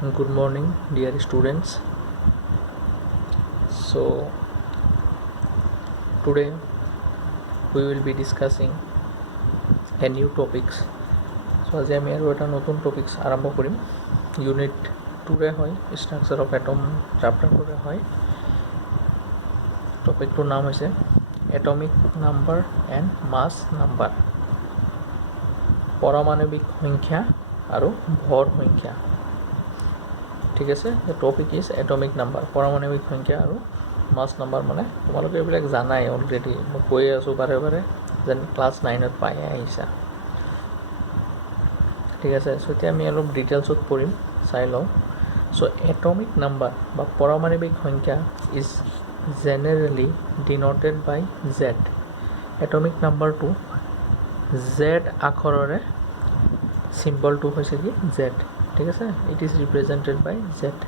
Good morning, dear students. So, today we will be discussing a new topics. So, আজি আমি আৰু এটা নতুন টপিক্স আৰম্ভ কৰিম ইউনিট 2ৰে হয় ষ্ট্ৰাকচাৰ অফ এটম চেপ্টাৰ 2ৰে হয় টপিকটোৰ নাম হৈছে atomic number and mass number পৰমাণৱিক সংখ্যা আৰু ভৰ সংখ্যা ঠিক আছে the topic is atomic number পৰমাণৱিক সংখ্যা আৰু মাছ নাম্বাৰ মানে তোমালোকে এইবিলাক জানাই অলৰেডি মই কৈয়ে আছোঁ বাৰে বাৰে যেন ক্লাছ 9ত পায়ে আহিছা ঠিক আছে চ' এতিয়া আমি অলপ ডিটেইলছত পঢ়িম চাই লওঁ চ' এটমিক নাম্বাৰ বা পৰমাণৱিক সংখ্যা is generally denoted by Z atomic নাম্বাৰটো জেড আখৰেৰে চিম্বলটো হৈছে কি জেড ঠিক আছে it is represented by Z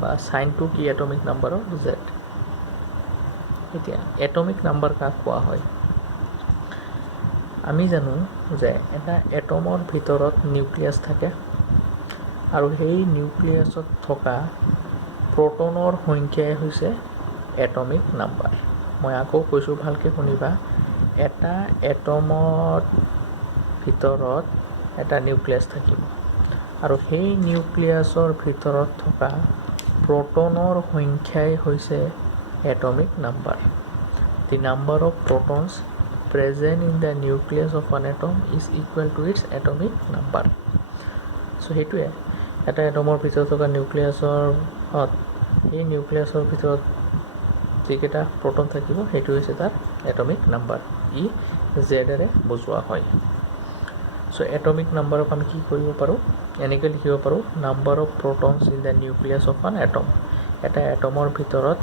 বা চাইনটো কি এটমিক নাম্বাৰৰ জেড এতিয়া এটমিক নাম্বাৰ কাক কোৱা হয় আমি জানো যে এটা এটমৰ ভিতৰত নিউক্লিয়াছ থাকে আৰু সেই নিউক্লিয়াছত থকা প্ৰটনৰ সংখ্যাই হৈছে এটমিক নাম্বাৰ মই আকৌ কৈছোঁ ভালকৈ শুনিবা এটা এটমৰ ভিতৰত এটা নিউক্লিয়াছ থাকিব আৰু সেই নিউক্লিয়াছৰ ভিতৰত থকা প্ৰটনৰ সংখ্যাই হৈছে atomic number. The number of protons present in the nucleus of an atom is equal to its atomic number. So সেইটোৱে এটা এটমৰ ভিতৰত থকা নিউক্লিয়াছৰ এই নিউক্লিয়াছৰ ভিতৰত যিকেইটা প্ৰটন থাকিব সেইটো হৈছে তাৰ এটমিক নাম্বাৰ ই জেডেৰে বুজোৱা হয় চ' এটমিক নাম্বাৰক আমি কি কৰিব পাৰোঁ এনেকৈ লিখিব পাৰোঁ number of protons in the nucleus of N atom এটা এটমৰ ভিতৰত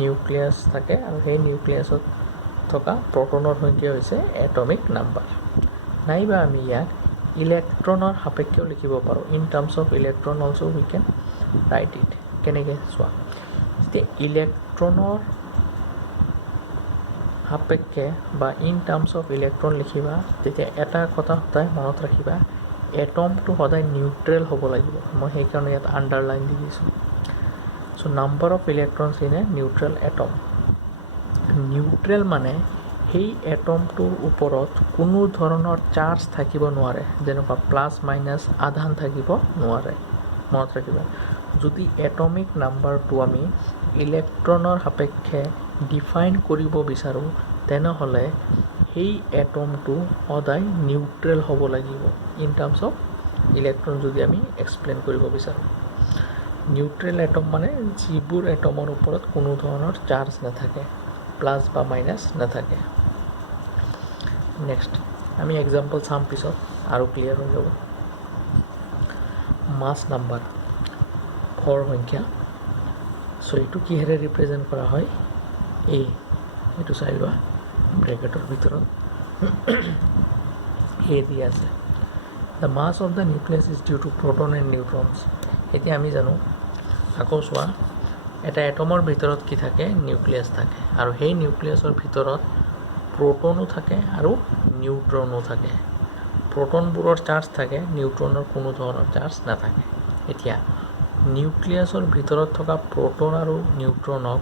নিউক্লিয়াছ থাকে আৰু সেই নিউক্লিয়াছত থকা প্ৰটনৰ সংখ্যা হৈছে এটমিক নাম্বাৰ নাইবা আমি ইয়াক ইলেক্ট্ৰনৰ সাপেক্ষেও লিখিব পাৰোঁ in terms of electron also' we can write it কেনেকৈ চোৱা যেতিয়া ইলেক্ট্ৰনৰ সাপেক্ষে বা ইন টাৰ্মছ অফ ইলেক্ট্ৰন লিখিবা তেতিয়া এটা কথা সদায় মনত ৰাখিবা এটমটো সদায় নিউট্ৰেল হ'ব লাগিব মই সেইকাৰণে ইয়াত আণ্ডাৰলাইন দি দিছোঁ so' number of electrons in a neutral atom neutral মানে সেই এটমটোৰ ওপৰত কোনো ধৰণৰ চাৰ্জ থাকিব নোৱাৰে যেনেকুৱা প্লাছ মাইনাছ আধান থাকিব নোৱাৰে মনত ৰাখিবা যদি এটমিক নাম্বাৰটো আমি ইলেক্ট্ৰনৰ সাপেক্ষে ডিফাইন কৰিব বিচাৰোঁ তেনেহ'লে সেই এটমটো সদায় নিউট্ৰেল হ'ব লাগিব ইন টাৰ্মছ অফ ইলেক্ট্ৰন যদি আমি এক্সপ্লেইন কৰিব বিচাৰোঁ নিউট্ৰেল এটম মানে যিবোৰ এটমৰ ওপৰত কোনো ধৰণৰ চাৰ্জ নাথাকে প্লাছ বা মাইনাছ নাথাকে নেক্সট আমি এক্সাম্পল চাম পিছত আৰু ক্লিয়াৰ হৈ যাব মাছ নাম্বাৰ ভৰ সংখ্যা চ' এইটো কিহেৰে ৰিপ্ৰেজেণ্ট কৰা হয় এইটো চাই লোৱা ব্ৰেকেটৰ ভিতৰত দি আছে the mass of the nucleus is due to proton and neutrons এতিয়া আমি জানো আকৌ চোৱা এটা এটমৰ ভিতৰত কি থাকে নিউক্লিয়াছ থাকে আৰু সেই নিউক্লিয়াছৰ ভিতৰত প্ৰটনো থাকে আৰু নিউট্ৰনো থাকে প্ৰটনবোৰৰ চাৰ্জ থাকে নিউট্ৰনৰ কোনো ধৰণৰ চাৰ্জ নাথাকে এতিয়া নিউক্লিয়াছৰ ভিতৰত থকা প্ৰটন আৰু নিউট্ৰনক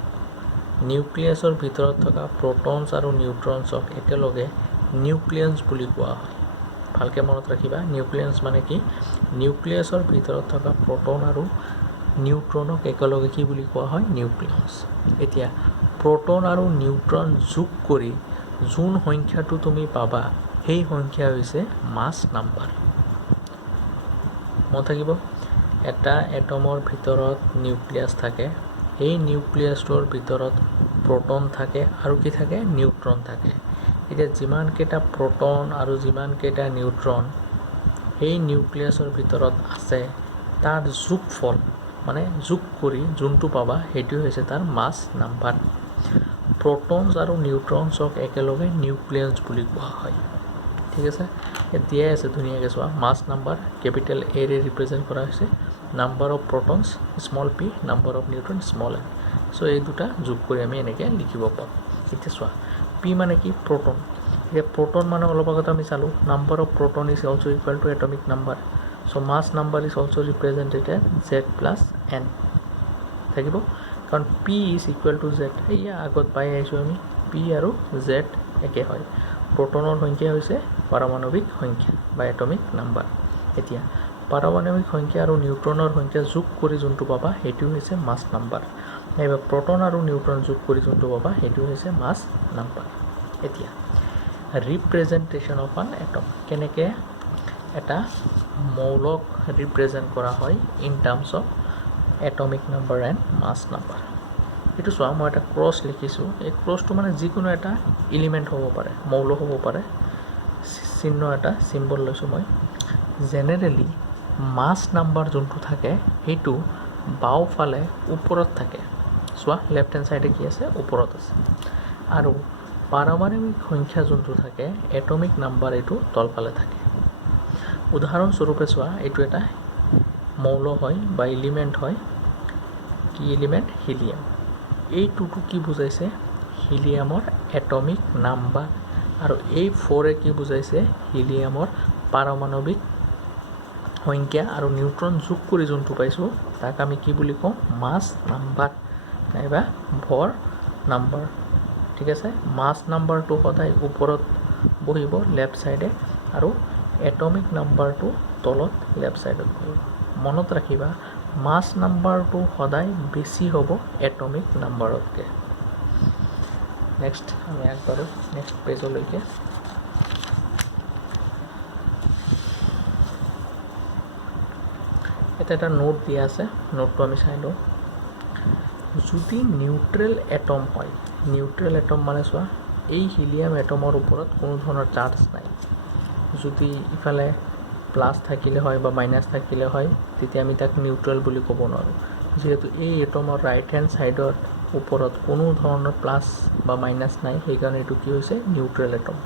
নিউক্লিয়াছৰ ভিতৰত থকা প্ৰটনছ আৰু নিউট্ৰনছক একেলগে নিউক্লিয়াছ বুলি কোৱা হয় ভালকৈ মনত ৰাখিবা নিউক্লিয়াছ মানে কি নিউক্লিয়াছৰ ভিতৰত থকা প্ৰটন আৰু নিউট্ৰনক একেলগে কি বুলি কোৱা হয় নিউক্লিয়াছ এতিয়া প্ৰটন আৰু নিউট্ৰন যোগ কৰি যোন সংখ্যাটো তুমি পাবা সেই সংখ্যা হৈছে মাছ নাম্বাৰ মনত থাকিব এটা এটমৰ ভিতৰত নিউক্লিয়াছ থাকে সেই নিউক্লিয়াছটোৰ ভিতৰত প্ৰটন থাকে আৰু কি থাকে নিউট্ৰন থাকে এতিয়া যিমানকেইটা প্ৰটন আৰু যিমানকেইটা নিউট্ৰন সেই নিউক্লিয়াছৰ ভিতৰত আছে তাৰ যোগফল মানে যোগ কৰি যোনটো পাবা সেইটো হৈছে তাৰ মাছ নাম্বাৰ প্ৰটনছ আৰু নিউট্ৰনছক একেলগে নিউক্লিয়াছ বুলি কোৱা হয় ঠিক আছে ইয়াত দিয়াই আছে ধুনীয়াকৈ চোৱা মাছ নাম্বাৰ কেপিটেল এৰে ৰিপ্ৰেজেণ্ট কৰা হৈছে number of protons small P number of neutron small N so' এই দুটা যোগ কৰি আমি এনেকৈ লিখিব পাৰোঁ এতিয়া চোৱা পি মানে কি প্ৰটন এতিয়া প্ৰটন মানে অলপ আগত আমি চালোঁ number of proton is also' equal to atomic number So mass number is also represented as z plus n থাকিব কাৰণ p is equal to z এয়া আগত পাই আহিছোঁ আমি p আৰু z একে হয় প্ৰটনৰ সংখ্যা হৈছে পাৰমাণৱিক সংখ্যা বা এটমিক নাম্বাৰ এতিয়া পাৰমাণৱিক সংখ্যা আৰু নিউট্ৰনৰ সংখ্যা যোগ কৰি যোনটো পাবা সেইটো হৈছে মাছ নাম্বাৰ নাইবা প্ৰটন আৰু নিউট্ৰন যোগ কৰি যোনটো পাবা সেইটো হৈছে মাছ নাম্বাৰ এতিয়া ৰিপ্ৰেজেণ্টেশ্যন অফ এন এটম কেনেকৈ এটা মৌলক ৰিপ্ৰেজেণ্ট কৰা হয় in terms of atomic number and mass number এইটো চোৱা মই এটা ক্ৰছ লিখিছোঁ এই ক্ৰছটো মানে যিকোনো এটা এলিমেণ্ট হ'ব পাৰে মৌল হ'ব পাৰে চিহ্ন এটা চিম্বল লৈছোঁ মই জেনেৰেলি মাছ নাম্বাৰ যোনটো থাকে সেইটো বাওঁফালে ওপৰত থাকে চোৱা লেফ্ট হেণ্ড চাইডে কি আছে ওপৰত আছে আৰু পাৰমাণৱিক সংখ্যা যোনটো থাকে এটমিক নাম্বাৰ এইটো তলফালে থাকে উদাহৰণস্বৰূপে চোৱা এইটো এটা মৌল হয় বা এলিমেণ্ট হয় কি এলিমেণ্ট হিলিয়াম এইটোতো কি বুজাইছে হিলিয়ামৰ এটমিক নাম্বাৰ আৰু এই 4 কি বুজাইছে হিলিয়ামৰ পাৰমাণৱিক সংখ্যা আৰু নিউট্ৰন যোগ কৰি যোনটো পাইছোঁ তাক আমি কি বুলি কওঁ মাছ নাম্বাৰ নাইবা ভৰ নাম্বাৰ ঠিক আছে মাছ নাম্বাৰটো সদায় ওপৰত বহিব লেফ্ট চাইডে আৰু এটমিক নাম্বাৰটো তলত লেফ্ট চাইডত বহিব মনত ৰাখিবা মাছ নাম্বাৰটো সদায় বেছি হ'ব এটমিক নাম্বাৰতকৈ নেক্সট আমি আগবাঢ়ো নেক্সট পেজলৈকে এটা নোট দিয়া আছে নোটটো আমি চাই লওঁ যদি নিউট্ৰেল এটম হয় নিউট্ৰেল এটম মানে চোৱা এই হিলিয়াম এটমৰ ওপৰত কোনো ধৰণৰ চাৰ্জ নাই যদি ইফালে প্লাছ থাকিলে হয় বা মাইনাছ থাকিলে হয় তেতিয়া আমি তাক নিউট্ৰেল বুলি ক'ব নোৱাৰোঁ যিহেতু এই এটমৰ ৰাইট হেণ্ড ছাইডৰ ওপৰত কোনো ধৰণৰ প্লাছ বা মাইনাছ নাই সেইকাৰণে এইটো কি হৈছে নিউট্ৰেল এটম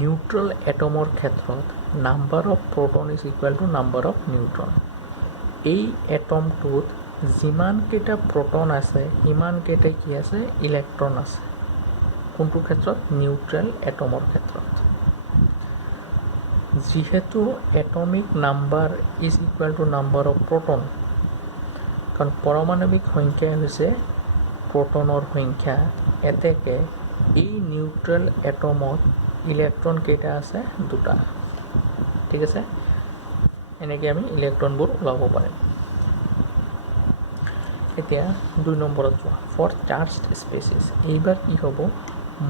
নিউট্ৰেল এটমৰ ক্ষেত্ৰত number of proton is equal two number of neutron এই এটমটোত যিমানকেইটা প্ৰটন আছে সিমানকেইটাই কি আছে ইলেক্ট্ৰন আছে কোনটো ক্ষেত্ৰত নিউট্ৰেল এটমৰ ক্ষেত্ৰত যিহেতু atomic number is equal two number of proton কাৰণ পাৰমাণৱিক সংখ্যাই হৈছে প্ৰটনৰ সংখ্যা এতেকে এই নিউট্ৰেল এটমত ইলেক্ট্ৰন কেইটা আছে দুটা ঠিক আছে এনেকৈ আমি ইলেক্ট্ৰনবোৰ ওলাব পাৰিম এতিয়া 2 নম্বৰত যোৱা ফৰ চাৰ্জড স্পেচিছ এইবাৰ কি হ'ব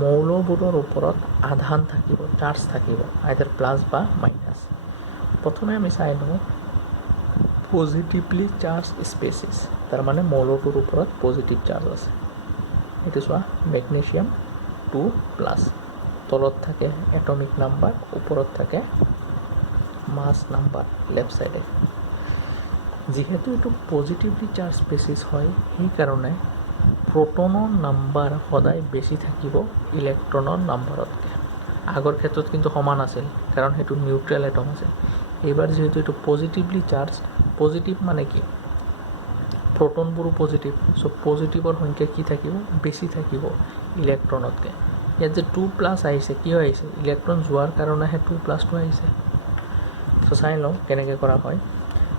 মৌলবোৰৰ ওপৰত আধান থাকিব চাৰ্জ থাকিব আইদাৰ প্লাছ বা মাইনাছ প্ৰথমে আমি চাই লওঁ পজিটিভলি চাৰ্জ স্পেচিছ তাৰমানে মৌলটোৰ ওপৰত পজিটিভ চাৰ্জ আছে এইটো চোৱা মেগনেছিয়াম 2+ তলত থাকে এটমিক নাম্বাৰ ওপৰত থাকে মাছ নাম্বাৰ লেফ্ট চাইডে যিহেতু এইটো পজিটিভলি চাৰ্জ স্পেচিছ হয় সেইকাৰণে প্ৰটনৰ নাম্বাৰ সদায় বেছি থাকিব ইলেক্ট্ৰনৰ নাম্বাৰতকৈ আগৰ ক্ষেত্ৰত কিন্তু সমান আছিল কাৰণ সেইটো নিউট্ৰেল এটম আছে এইবাৰ যিহেতু এইটো পজিটিভলি চাৰ্জ পজিটিভ মানে কি প্ৰটনবোৰো পজিটিভ চ' পজিটিভৰ সংখ্যা কি থাকিব বেছি থাকিব ইলেক্ট্ৰনতকৈ ইয়াত যে 2+ আহিছে কিয় আহিছে ইলেক্ট্ৰন যোৱাৰ কাৰণেহে 2+টো আহিছে চ' চাই লওঁ কেনেকৈ কৰা হয়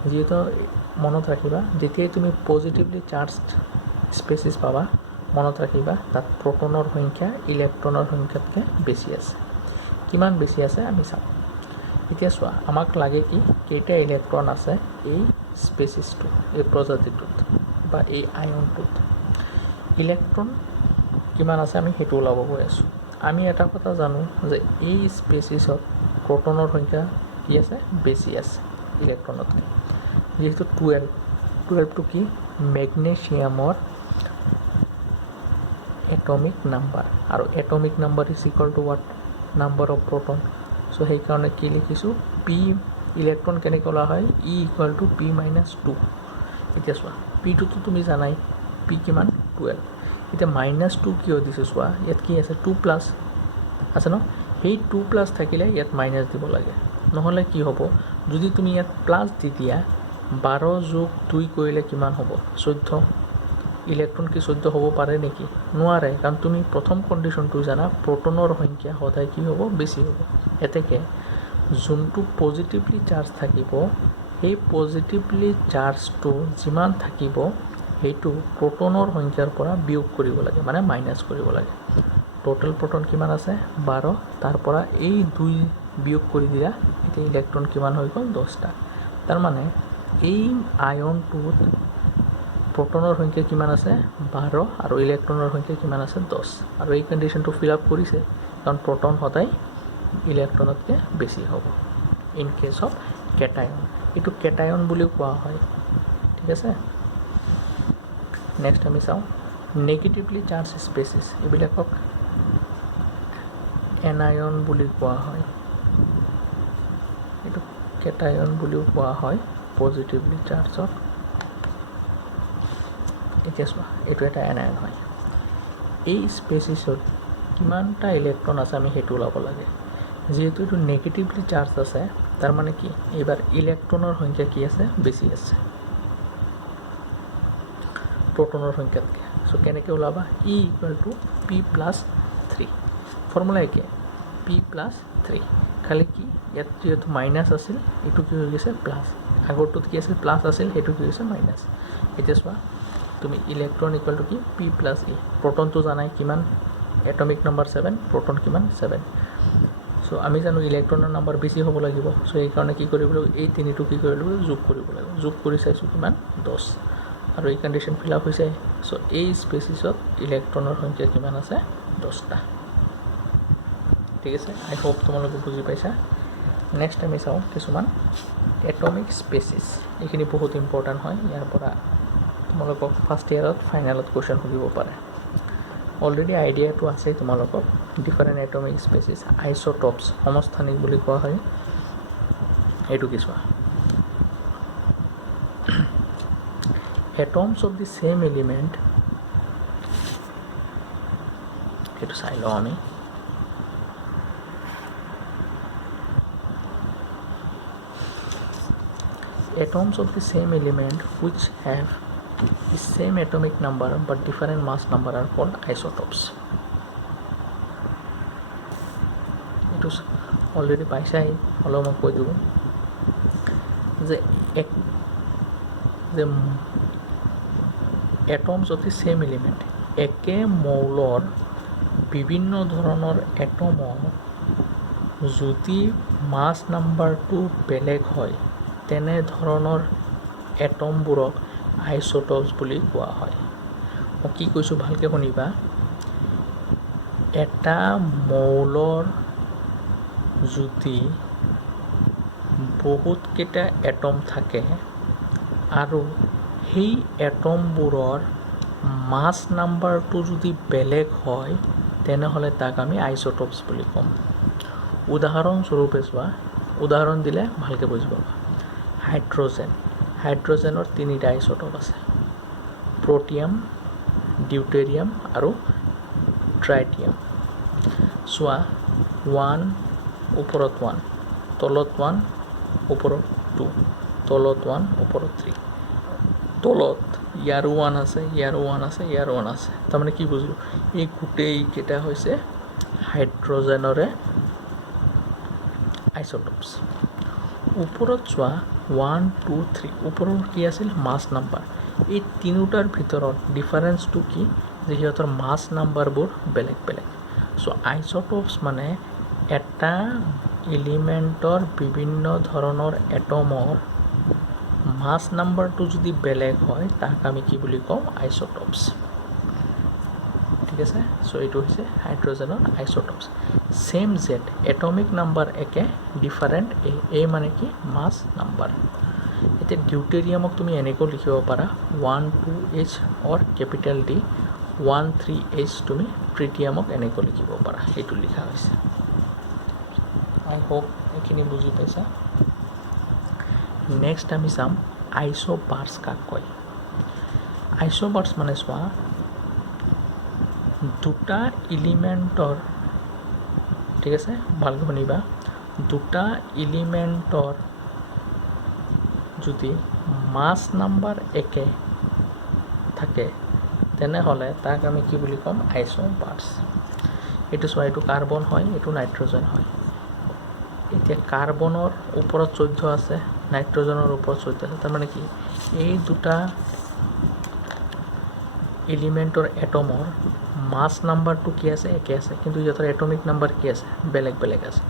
যিহেতু মনত ৰাখিবা যেতিয়াই তুমি পজিটিভলি চাৰ্জড স্পেচিছ পাবা মনত ৰাখিবা তাত প্ৰটনৰ সংখ্যা ইলেক্ট্ৰনৰ সংখ্যাতকৈ বেছি আছে কিমান বেছি আছে আমি চাওঁ এতিয়া চোৱা আমাক লাগে কি কেইটা ইলেক্ট্ৰন আছে এই স্পেচিছটো এই প্ৰজাতিটোত বা এই আয়নটোত ইলেক্ট্ৰন কিমান আছে আমি সেইটো ওলাব গৈ আছোঁ আমি এটা কথা জানো যে এই স্পেচিছত প্ৰটনৰ সংখ্যা কি আছে বেছি আছে ইলেক্ট্ৰনতকৈ যিহেতু 12টো কি মেগনেছিয়ামৰ এটমিক নাম্বাৰ আৰু atomic number is equal to what number of proton so' সেইকাৰণে কি লিখিছোঁ পি ইলেক্ট্ৰন কেনেকৈ ওলোৱা হয় ই ইকুৱেল টু p-2 এতিয়া চোৱা পিটোতো তুমি জানাই পি কিমান 12 এতিয়া -2 কিয় দিছোঁ চোৱা ইয়াত কি আছে 2+ আছে ন সেই 2+ থাকিলে ইয়াত মাইনাছ দিব লাগে নহ'লে কি হ'ব যদি তুমি ইয়াত প্লাছ দি দিয়া 12+2 কৰিলে কিমান হ'ব 14 ইলেক্ট্ৰন কি 14 হ'ব পাৰে নেকি নোৱাৰে কাৰণ তুমি প্ৰথম কণ্ডিশ্যনটো জানা প্ৰটনৰ সংখ্যা সদায় কি হ'ব বেছি হ'ব এতেকে যোনটো পজিটিভলি চাৰ্জ থাকিব সেই পজিটিভলি চাৰ্জটো যিমান থাকিব সেইটো প্ৰটনৰ সংখ্যাৰ পৰা বিয়োগ কৰিব লাগে, মানে মাইনাছ কৰিব লাগে। টোটেল প্ৰটন কিমান আছে 12, তাৰ পৰা এই 2 বিয়োগ কৰি দিয়া, এতিয়া ইলেক্ট্ৰন কিমান হৈ গ'ল 10টা। তাৰমানে এই আয়নটোত প্ৰটনৰ সংখ্যা কিমান আছে 12 আৰু ইলেক্ট্ৰনৰ সংখ্যা কিমান আছে 10, আৰু এই কণ্ডিশ্যনটো ফিল আপ কৰিছে কাৰণ প্ৰটন সদায় ইলেক্ট্ৰনতকৈ বেছি হ'ব ইন কেছ অফ কেটায়ন। এইটো কেটায়ন বুলিও কোৱা হয়, ঠিক আছে। নেক্সট আমি চাওঁ নেগেটিভলি চাৰ্জ স্পেচিছ, এইবিলাকক এনায়ন বুলি কোৱা হয়, এইটো কেটায়ন বুলিও কোৱা হয় পজিটিভলি চাৰ্জক। এতিয়া চোৱা এইটো এটা এনায়ন হয়, এই স্পেচিছত কিমানটা ইলেক্ট্ৰন আছে আমি সেইটো ওলাব লাগে। যিহেতু এইটো নেগেটিভলি চাৰ্জ আছে তাৰমানে কি এইবাৰ ইলেক্ট্ৰনৰ সংখ্যা কি আছে বেছি আছে প্ৰটনৰ সংখ্যাতকৈ। চ' কেনেকৈ ওলাবা E equal to P plus 3, formula একে পি প্লাছ 3, খালি কি ইয়াত যিহেতু মাইনাছ আছিল এইটো কি হৈ গৈছে প্লাছ, আগৰটোত কি আছিল প্লাছ আছিল সেইটো কি হৈছে মাইনাছ। এতিয়া চোৱা তুমি ইলেক্ট্ৰন ইকুৱেল টু কি পি প্লাছ ই, প্ৰটনটো জানাই কিমান এটমিক নম্বৰ 7, প্ৰটন কিমান 7। চ' আমি জানো ইলেক্ট্ৰনৰ নম্বৰ বেছি হ'ব লাগিব, চ' সেইকাৰণে কি কৰিব লাগিব এই তিনিটো কি কৰিব লাগিব যোগ কৰিব লাগিব, যোগ কৰি চাইছোঁ কিমান 10, আৰু এই কণ্ডিশ্যন ফিল আপ হৈছে। চ' এই স্পেচিছত ইলেক্ট্ৰনৰ সংখ্যা কিমান আছে 10টা, ঠিক আছে। আই হোপ তোমালোকে বুজি পাইছা। নেক্সট আমি চাওঁ কিছুমান এটমিক স্পেচিছ, এইখিনি বহুত ইম্পৰ্টেণ্ট হয়, ইয়াৰ পৰা তোমালোকক ফাৰ্ষ্ট ইয়াৰত ফাইনেলত কুৱেশ্যন সুধিব পাৰে। অলৰেডি আইডিয়াটো আছে তোমালোকক, ডিফাৰেণ্ট এটমিক স্পেচিছ আইচ'টপছ সমস্থানিক বুলি কোৱা হয়। এইটো কি চোৱা atoms of the same element, এইটো চাই লওঁ আমি। Atoms of the same element which have the same atomic number but different mass number are called isotopes. এইটো অলৰেডি পাইছাই, হ'লেও মই কৈ দিওঁ যে atoms of the same element, একে মৌলৰ বিভিন্ন ধৰণৰ এটমৰ যদি মাছ নাম্বাৰটো বেলেগ হয় তেনেধৰণৰ এটমবোৰক আইচ'টপছ বুলি কোৱা হয়। মই কি কৈছোঁ ভালকৈ শুনিবা, এটা মৌলৰ যদি বহুতকেইটা এটম থাকে আৰু সেই এটমবোৰৰ মাছ নাম্বাৰটো যদি বেলেগ হয় তেনেহ'লে তাক আমি আইচ'টপছ বুলি ক'ম। উদাহৰণস্বৰূপে চোৱা, উদাহৰণ দিলে ভালকৈ বুজি পাবা। হাইড্ৰজেন, হাইড্ৰজেনৰ 3টা আইচ'টপ আছে, প্ৰ'টিয়াম, ডিউটেৰিয়াম আৰু ট্ৰাইটিয়াম। চোৱা 1 ওপৰত 1, তলত 1, ওপৰত 2, তলত 1, ওপৰত 3, তলত ইয়াৰো 1 আছে, ইয়াৰো 1 আছে, ইয়াৰো 1 আছে। তাৰমানে কি বুজিলোঁ, এই গোটেইকেইটা হৈছে হাইড্ৰজেনৰে আইচ'টপছ। ওপৰত চোৱা 1, 2, 3, ওপৰৰ কি আছিল মাছ নাম্বাৰ। এই তিনিটাৰ ভিতৰত ডিফাৰেঞ্চটো কি যে সিহঁতৰ মাছ নাম্বাৰবোৰ বেলেগ বেলেগ। চ' আইচ'টপছ মানে এটা এলিমেণ্টৰ বিভিন্ন ধৰণৰ এটমৰ মাছ নাম্বাৰটো যদি বেলেগ হয় তাক আমি কি বুলি কওঁ আইচ'টপছ, ঠিক আছে। চ' এইটো হৈছে হাইড্ৰজেনৰ আইচ'টপছ। ছেম জেড, এটমিক নাম্বাৰ একে, ডিফাৰেণ্ট এ মানে কি মাছ নাম্বাৰ। এতিয়া ডিউটেৰিয়ামক তুমি এনেকৈও লিখিব পাৰা 1, 2H অৰ কেপিটেল D, 1, 3H তুমি ট্ৰিটিয়ামক এনেকৈ লিখিব পাৰা, সেইটো লিখা হৈছে। আই হোপ এইখিনি বুজি পাইছা। নেক্সট আমি চাম আইচ'বাৰ্ছ কাক কয়। আইচ'বাৰ্ছ মানে চোৱা দুটা এলিমেণ্টৰ, ঠিক আছে ভালকৈ শুনিবা, দুটা এলিমেণ্টৰ যদি মাছ নাম্বাৰ একে থাকে তেনেহ'লে তাক আমি কি বুলি ক'ম আইচ'বাৰ্ছ। এইটো চোৱা, এইটো কাৰ্বন হয়, এইটো নাইট্ৰজেন হয়। এতিয়া কাৰ্বনৰ ওপৰত 14 আছে, নাইট্ৰজেনৰ ওপৰত 14 আছে। তাৰমানে কি এই দুটা এলিমেণ্টৰ এটমৰ মাছ নাম্বাৰটো কি আছে একে আছে, কিন্তু সিহঁতৰ এটমিক নাম্বাৰ কি আছে বেলেগ বেলেগ আছে।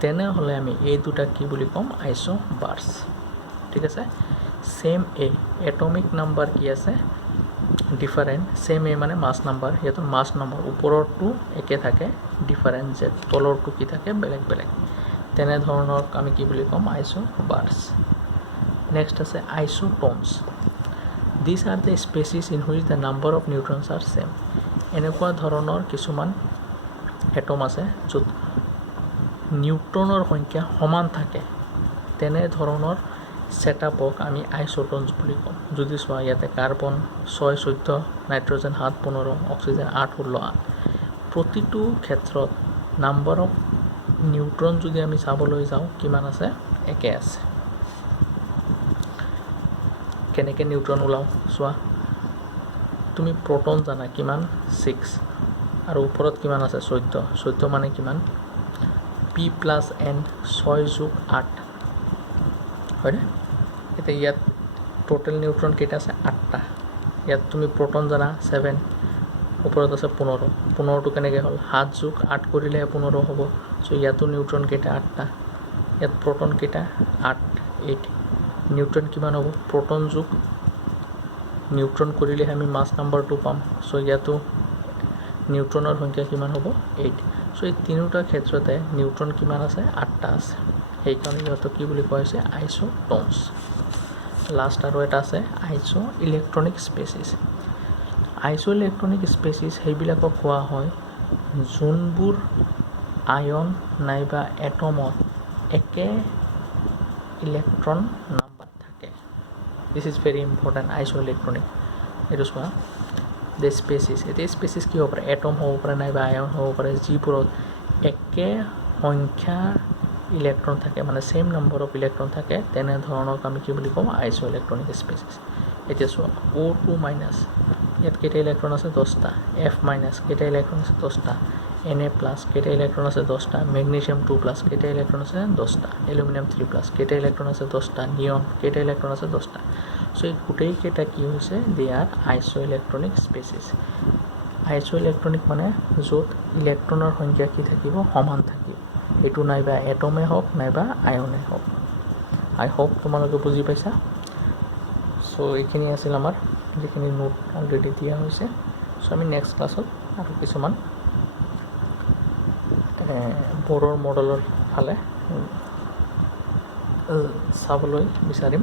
তেনেহ'লে আমি এই দুটা কি বুলি ক'ম আইচোবাৰ্ছ। ঠিক আছে। সেম এ এটমিক নাম্বাৰ কি আছে ডিফাৰেণ্ট, সেম এ মানে মাছ নাম্বাৰ, সিহঁতৰ মাছ নাম্বাৰ ওপৰৰটো একে থাকে, ডিফাৰেণ্ট জেড তলৰটো কি থাকে বেলেগ বেলেগ। তেনেধৰণৰ আমি কি বুলি ক'ম আইচোবাৰ্ছ। নেক্সট আছে isotones. These are the species in which the number of neutrons are same. এনেকুৱা ধৰণৰ কিছুমান এটম আছে য'ত নিউট্ৰনৰ সংখ্যা সমান থাকে, তেনেধৰণৰ ছেটআপক আমি আইচোটোনছ বুলি ক'ম। যদি চোৱা ইয়াতে কাৰ্বন 6, 14, নাইট্ৰজেন 7, 15, অক্সিজেন 8, 16, 8। প্ৰতিটো ক্ষেত্ৰত নাম্বাৰ অফ নিউট্ৰন যদি আমি চাবলৈ যাওঁ কিমান আছে একে আছে। কেনেকৈ নিউট্ৰন ওলাওঁ চোৱা, তুমি প্ৰটন জানা কিমান 6 আৰু ওপৰত কিমান আছে 14, 14 মানে কিমান P+N 6 যোগ 8 হয়নে। এতিয়া ইয়াত টোটেল নিউট্ৰন কেইটা আছে 8টা। ইয়াত তুমি প্ৰটন জানা 7, ওপৰত আছে 15, 15টো কেনেকৈ হ'ল 7 যোগ 8 কৰিলেহে 15 হ'ব। চ' ইয়াতো নিউট্ৰন কেইটা 8টা, ইয়াত প্ৰটন কেইটা 8, 8। নিউট্ৰন কিমান হ'ব প্ৰটন যোগ নিউট্ৰন কৰিলেহে আমি মাছ নাম্বাৰটো পাম। চ' ইয়াতো নিউট্ৰনৰ সংখ্যা কিমান হ'ব 8। চ' এই তিনিওটা ক্ষেত্ৰতে নিউট্ৰন কিমান আছে 8টা আছে, সেইকাৰণে সিহঁতক কি বুলি কোৱা হৈছে আইচোটোনছ। লাষ্ট আৰু এটা আছে আইচো ইলেক্ট্ৰনিক স্পেচিছ। আইচো ইলেক্ট্ৰনিক স্পেচিছ সেইবিলাকক কোৱা হয় যোনবোৰ আয়ন নাইবা এটমত একে ইলেক্ট্ৰন নাম্বাৰ থাকে। This is very important isoelectronic. এইটো চোৱা দ্য স্পেচিছ, এতিয়া স্পেচিছ কি হ'ব পাৰে এটম হ'ব পাৰে নাইবা আয়ন হ'ব পাৰে, যিবোৰত একে সংখ্যাৰ ইলেক্ট্ৰন থাকে, মানে ছেম নাম্বাৰ অফ ইলেক্ট্ৰন থাকে, তেনেধৰণক আমি কি বুলি কওঁ আইচো ইলেক্ট্ৰনিক স্পেচিছ। এতিয়া চোৱা O2- ইয়াত কেইটা ইলেক্ট্ৰন আছে 10টা, F- কেইটা ইলেক্ট্ৰন আছে 10টা, Na+ কেইটা ইলেক্ট্ৰন আছে 10টা, মেগনেছিয়াম 2+ কেইটা ইলেক্ট্ৰন আছে 10টা, এলুমিনিয়াম 3+ কেইটা ইলেক্ট্ৰন আছে 10টা, নিয়ন কেইটা ইলেক্ট্ৰন আছে 10টা। চ' এই গোটেইকেইটা কি হৈছে দে আৰ আইচো ইলেক্ট্ৰনিক স্পেচিছ। আইচো ইলেক্ট্ৰনিক মানে য'ত ইলেক্ট্ৰনৰ সংখ্যা কি থাকিব সমান থাকিব, এইটো নাইবা এটমে হওক নাইবা আয়নে হওক। আই হোপ তোমালোকে বুজি পাইছা। চ' এইখিনি আছিল আমাৰ যিখিনি নোট অলৰেডি দিয়া হৈছে। চ' আমি নেক্সট ক্লাছত আৰু কিছুমান বৰৰ মডেলৰ ফালে চাবলৈ বিচাৰিম।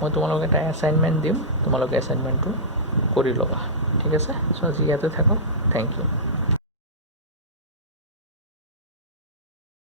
মই তোমালোকে এটা এছাইনমেণ্ট দিম, তোমালোকে এছাইনমেণ্টটো কৰি ল'বা। ঠিক আছে। চ' আজি ইয়াতে থাকক। Thank U.